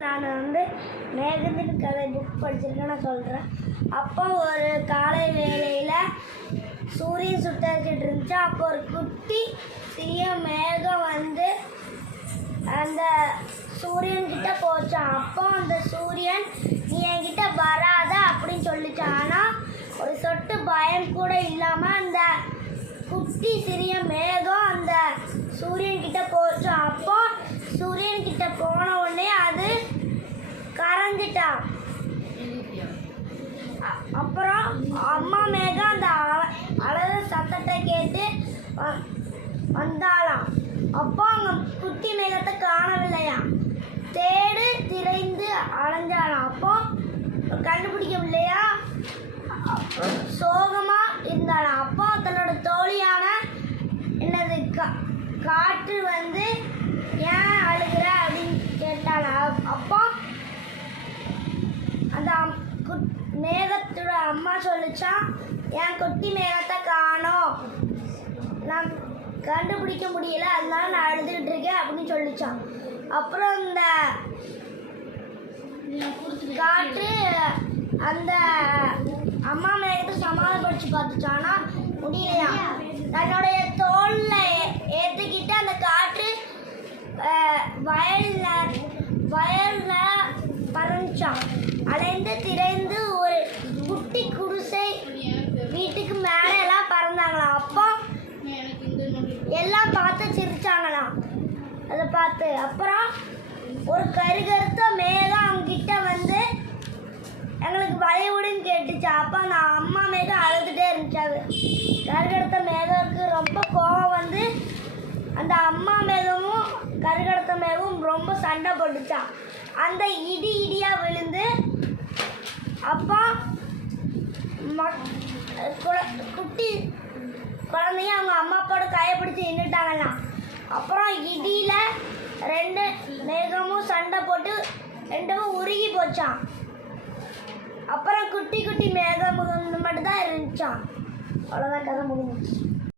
நான் வந்து மேகந்தின் கதை புக் படிச்சிருக்கேன் நான் சொல்கிறேன் அப்போ ஒரு காலை வேளையில் சூரியன் சுட்டரிச்சிட்டு இருந்துச்சு. அப்போ ஒரு குட்டி சிறிய மேகம் வந்து அந்த சூரியன்கிட்ட போச்சான் அப்போ அந்த சூரியன் நீ என்கிட்ட வராத அப்படின்னு சொல்லிச்சான் ஆனால் ஒரு சொட்டு பயம் கூட இல்லாமல் அந்த குட்டி சிறிய மேகம் அந்த சூரியன் கிட்ட போச்சான் அப்போ சூரியன்கிட்ட போன உடனே அது கரைஞ்சிட்டான் அப்புறம் அம்மா மேகம் அந்த அல- அழகு சத்தத்தை கேட்டு வந்தாளாம். அப்போ அவங்க குட்டி மேகத்தை காணவில்லையாம் தேடு திரைந்து அலைஞ்சாளாம். அப்போ கண்டுபிடிக்கவில்லையா? சோகமா இருந்தாளாம். அப்போ தன்னோட தோழியான என்னது கா- காற்று வந்து ஏன் அழுகிற அப்படின்னு கேட்டாளாம் அப்போ அந்த அம்- குட்- மேகத்தோட அம்மா சொல்லிச்சான் என் குட்டி மேகத்தை காணோம் நான் கண்டுபிடிக்க முடியல அதனால நான் அழுதுகிட்டு இருக்கேன் அப்படின்னு சொல்லிச்சான். அப்புறம் இந்த காற்று அந்த அம்மா மேகத்தை சமாதானப்படுத்தி பார்த்துச்சானா முடியலையா? தன்னுடைய தோல்லை திரைந்து ஒரு குட்டி குடிசை வீட்டுக்கு மேலே எல்லாம் பறந்தாங்களாம். அப்போ எல்லாம் பார்த்து சிரிச்சாங்களாம். அதை பார்த்து அப்புறம் ஒரு கருகருத்த மேகம் அவங்க கிட்ட வந்து எங்களுக்கு பயவுடுன்னு கேட்டுச்சு. அப்போ அந்த அம்மா மேகம் அழுதுகிட்டே இருந்துச்சு அது கருகடுத்த மேகத்துக்கு ரொம்ப கோபம் வந்து அந்த அம்மா மேகமும் கருகடுத்த மேகமும் ரொம்ப சண்டை போட்டுச்சான் அந்த இடி அப்போ மக் குழ- குட்டி குழந்தைய அவங்க அம்மா அப்பாவோட கையை பிடிச்சி நின்றுட்டாங்கண்ணா அப்புறம் இடியில் ரெண்டு மேகமும் சண்டை போட்டு ரெண்டும் உருகி போச்சான் அப்புறம் குட்டி குட்டி மேகம் மட்டும்தான் இருந்துச்சான் அவ்வளோதான் கதை முடிஞ்சிச்சு.